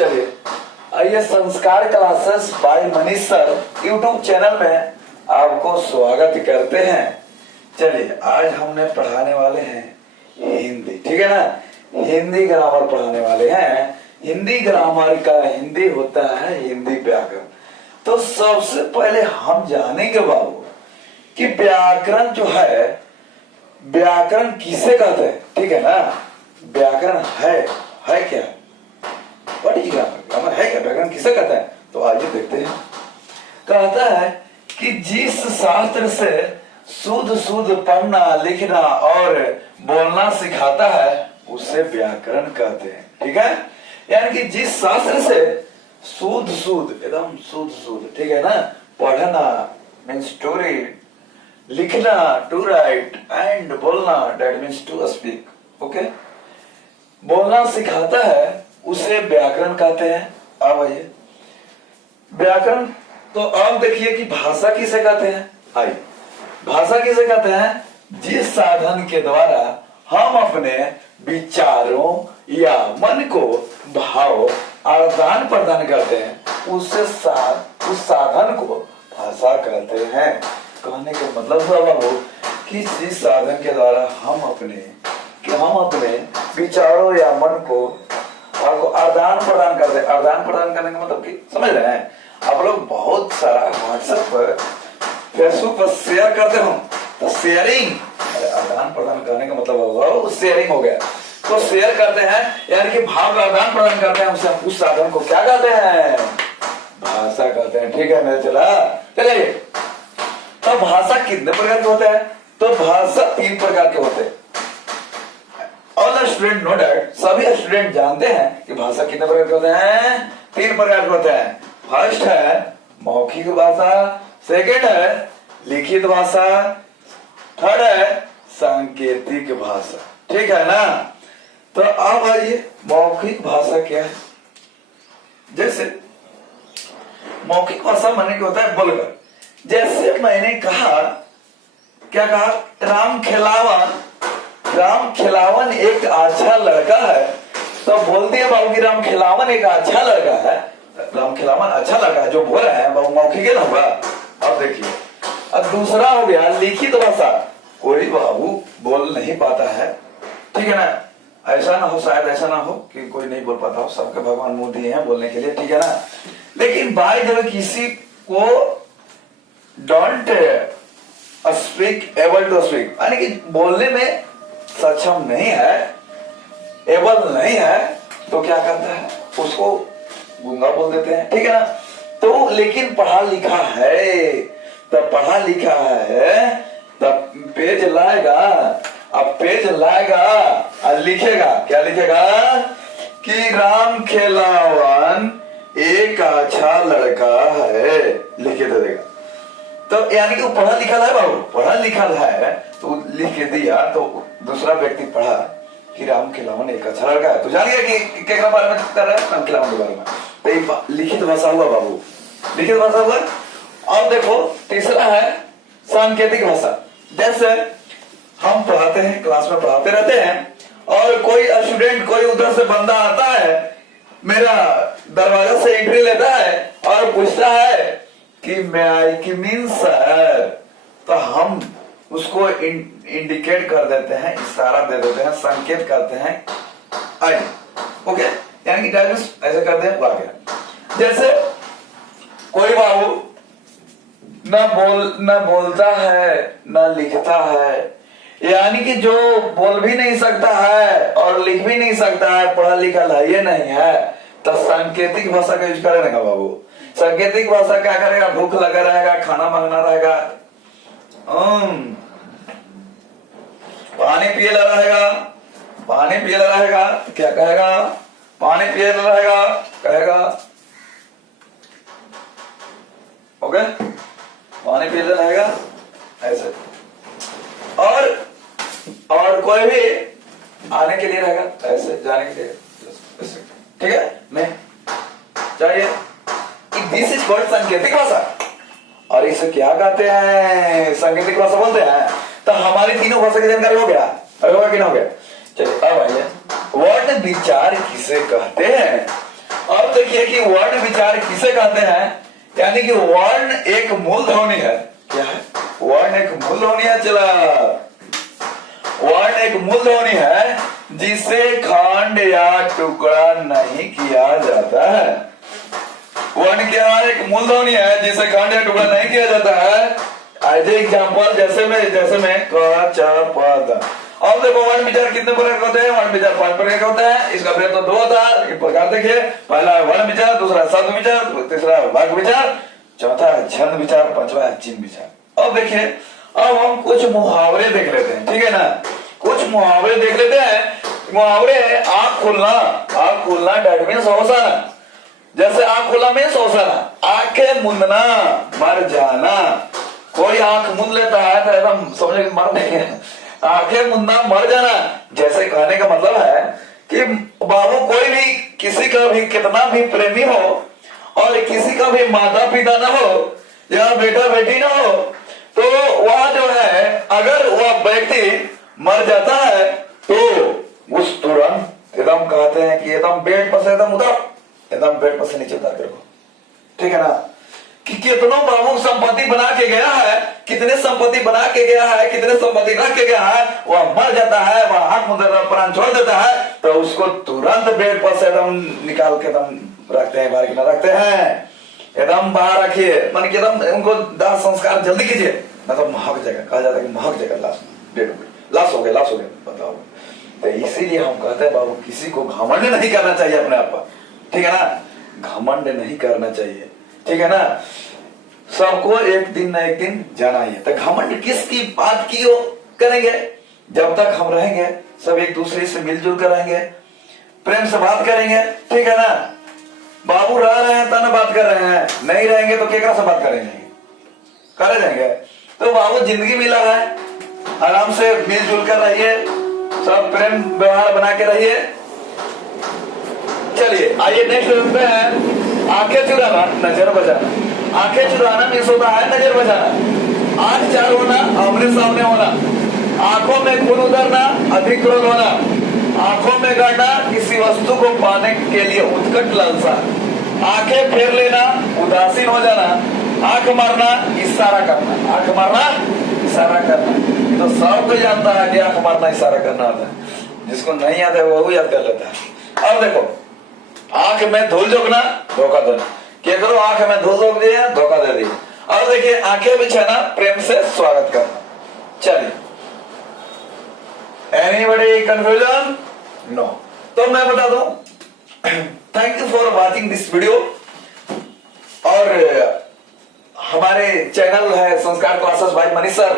चलिए आइए संस्कार classes bye Manish sir YouTube channel में आपको स्वागत करते हैं। चलिए आज हमने पढ़ाने वाले हैं हिंदी, ठीक है ना। हिंदी ग्रामर पढ़ाने वाले हैं। हिंदी ग्रामर का हिंदी होता है हिंदी व्याकरण। तो सबसे पहले हम जानेंगे बाबू कि व्याकरण जो है, व्याकरण किसे कहते हैं, ठीक है ना। व्याकरण है क्या, व्हाट इज ग्रामर, है क्या, व्याकरण किसे कहते हैं। तो आइए देखते हैं। कहता है कि जिस शास्त्र से शुद्ध पढ़ना लिखना और बोलना सिखाता है उसे व्याकरण कहते हैं, ठीक है। यानी कि जिस शास्त्र से शुद्ध एकदम शुद्ध, ठीक है ना, पढ़ना मीन्स टू रीड, लिखना टू राइट एंड बोलना that means to speak, okay, बोलना सिखाता है उसे व्याकरण कहते हैं। अब आइए व्याकरण, तो अब देखिए कि भाषा किसे कहते हैं। आइए भाषा किसे कहते हैं, जिस साधन के द्वारा हम अपने विचारों या मन को भाव आदान प्रदान करते हैं उस साधन को भाषा कहते हैं। कहने का मतलब हुआ बाबू कि जिस साधन के द्वारा हम अपने विचारों या मन को आदान प्रदान करते हैं। आदान प्रदान करने का मतलब कि समझ रहे हैं आप लोग, बहुत सारा व्हाट्सएप पर फेसबुक पर शेयर करते हो तो शेयरिंग, आदान प्रदान करने का मतलब होगा शेयरिंग हो गया। तो शेयर करते हैं यानी कि भाव का आदान प्रदान करते हैं, उस साधन को क्या कहते हैं, भाषा कहते हैं, ठीक है। मेरे चलिए तो भाषा कितने प्रकार के होते हैं, तो भाषा 3 प्रकार के होते हैं। ऑल स्टूडेंट नो दैट, सभी स्टूडेंट जानते हैं कि भाषा कितने प्रकार के होते हैं, 3 प्रकार के होते हैं। फर्स्ट है मौखिक भाषा, सेकंड है लिखित भाषा, थर्ड है सांकेतिक भाषा, ठीक है ना। तो अब आइए मौखिक भाषा क्या है। जैसे मौखिक भाषा माने क्या होता है, बोलकर। जैसे मैंने कहा, क्या कहा, राम खिलावन एक अच्छा लड़का है, तो बोलते हैं बाबू की राम खिलावन एक अच्छा लड़का है। राम खिलावन अच्छा लड़का है जो बोल रहे हैं बाबू, मौखिक ना होगा। अब देखिए, अब दूसरा हो गया लिखित भाषा। कोई बाबू बोल नहीं पाता है, ठीक है ना, ऐसा ना हो, शायद ऐसा ना हो कि कोई नहीं बोल पाता हो, सबके भगवान मुंह दिए हैं बोलने के लिए, ठीक है ना। लेकिन बाय द वे किसी को don't speak able to speak, यानी कि बोलने में सक्षम नहीं है, एबल नहीं है, तो क्या करता है, उसको गूंगा बोल देते हैं, ठीक है ना। तो लेकिन पढ़ा लिखा है, तब पढ़ा लिखा है तब पेज लाएगा, अब पेज लाएगा और लिखेगा, क्या लिखेगा कि राम खिलावन एक अच्छा लड़का है, लिख दे देगा। तो यानी कि वो पढ़ा लिखा है बाबू, पढ़ा लिखा है तो लिख के दिया, तो दूसरा व्यक्ति पढ़ा कि राम खिलावन एक अच्छा लड़का है, तो जान गया कि क्या बारे में कर रहा है, राम खिलावन के बारे में। तो लिखित भाषा हुआ बाबू, लिखित भाषा हुआ। अब देखो तीसरा है सांकेतिक भाषा। जैसे हम पढ़ाते हैं, क्लास में पढ़ाते रहते हैं और कोई स्टूडेंट, कोई उधर से बंदा आता है, मेरा दरवाजा से एंट्री लेता है और पूछता है कि मैं आई कि मीन सर, तो हम उसको इंडिकेट कर देते हैं, इशारा दे देते हैं, संकेत करते हैं आई, ओके, यानी कि ऐसे करते हैं वाक्य। जैसे कोई बाबू न बोलता है न लिखता है, यानी कि जो बोल भी नहीं सकता है और लिख भी नहीं सकता है, पढ़ा लिखा है ये नहीं है, तो सांकेतिक भाषा का यूज करेगा बाबू। सांकेतिक भाषा क्या करेगा, भूख लगा रहेगा, खाना मांगना रहेगा, पानी पिएला रहेगा, क्या कहेगा, पानी पिएला रहेगा कहेगा, ओके, पानी पिएला रहेगा ऐसे। और कोई भी आने के लिए रहेगा ऐसे, जाने के लिए ऐसे, ठीक है। नहीं चाहिए, दिस इज कॉल्ड सांकेतिक भाषा। और इसे क्या कहते हैं, सांकेतिक भाषा बोलते हैं। तो हमारी तीनों भाषा की जानकारी हो गया, होगा कि ना हो गया। चलिए अब आइए, वर्ड विचार किसे कहते हैं। अब देखिए कि वर्ण विचार किसे कहते हैं, यानी कि वर्ण एक मूल ध्वनि है। क्या है? वर्ण एक मूल ध्वनि है। चला, वर्ण एक मूल ध्वनि है जिसे खंड या टुकड़ा नहीं किया जाता है। वर्ण क्या है? एक मूल ध्वनि है जिसे खंड या टुकड़ा नहीं किया जाता है। एज एग्जाम्पल, जैसे में क च प द। अब देखो वर्ण विचार कितने प्रकार के होते हैं? वर्ण विचार 5 प्रकार के होते हैं। इसका भेद तो 2 होता है। इस प्रकार देखिए, पहला है वर्ण विचार, दूसरा शब्द विचार, तीसरा वाक्य विचार, चौथा है छंद विचार, पांचवा है चिन्ह विचार। अब देखिए, अब हम कुछ मुहावरे देख लेते हैं, ठीक है ना। कुछ मुहावरे देख लेते हैं। मुहावरे है आंख खुलना डेट मीन्स होशाना। जैसे आंख खुलना मीन्स होशाना, आंखें मुंदना मर जाना। कोई आंख मुंद लेता है तो एकदम समझे मर नहीं, आंखें मुंदना मर जाना। जैसे कहने का मतलब है कि बाबू कोई भी किसी का भी कितना भी प्रेमी हो और किसी का भी माता पिता ना हो या बेटा बेटी ना हो, तो वह जो है अगर वह व्यक्ति मर जाता है तो उस तुरंत एकदम कहते हैं कि एकदम बेड पर से एकदम उतर, एकदम बेड पर से नीचे उतार के रखो, ठीक है ना। कि कितनों बाबू संपत्ति बना के गया है, कितने संपत्ति बना के गया है, कितने संपत्ति रख के गया है, वह मर जाता है, वह हाथ मुद्रा प्राण छोड़ देता है, तो उसको तुरंत बेड पर से एकदम निकाल के एकदम रखते हैं, बाहर की रखते हैं, एकदम बाहर रखिए, मान के एकदम उनको दाह संस्कार जल्दी कीजिए, मतलब महक जाएगा। कहा जाता है कि महक जाएगा लाश, बेड लाश हो गया बताओ। तो इसीलिए हम कहते हैं बाबू किसी को घमंड नहीं करना चाहिए अपने आप पर, ठीक है ना। घमंड नहीं करना चाहिए, ठीक है ना। सबको एक दिन ना एक दिन जाना ही है। तो घमंड किसकी बात की करेंगे? जब तक हम रहेंगे सब एक दूसरे से मिलजुल कर रहेंगे, प्रेम से बात करेंगे, ठीक है ना। बाबू रह रहे हैं तब बात कर रहे हैं, नहीं रहेंगे तो केकरा से बात करेंगे? करे जाएंगे। तो बाबू जिंदगी मिला है, आराम से मिलजुल कर रहिए, सब प्रेम व्यवहार बना के रहिए। चलिए आइए नेक्स्ट पे है आंखें चुराना नजर बचाना। आंखें चुराना मीन्स होता है नजर बचाना। आंख चार होना, आमने सामने होना, आंखों में खून उतरना, अधिक क्रोध होना, आंखों में गड़ना, किसी वस्तु को पाने के लिए उत्कट लालसा, आंखें फेर लेना, उदासीन हो जाना, आंख मारना, इशारा करना। आंख मारना, इशारा करना, तो सब कोई जानता है कि आंख मारना इशारा करना होता है। जिसको नहीं आता है वो याद कर लेता है। अब देखो, आंख में धूल झोंकना, धोखा देना। क्या करो? आंख में धूल झोंक दिया, धोखा दे दिया। अब देखिए आंखें बिछाना, प्रेम से स्वागत करना। चलिए, एनीबॉडी कंफ्यूजन? नो। तो मैं बता दूं, thank you for watching this video. और हमारे चैनल है संस्कार classes bye Manish sir,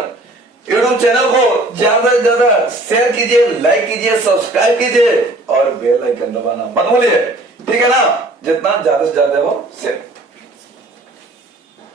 YouTube channel को ज्यादा से ज्यादा शेयर कीजिए, लाइक कीजिए, सब्सक्राइब कीजिए और बेल आइकन दबाना मत भूलिए, ठीक है ना। जितना ज्यादा से ज्यादा हो शेयर।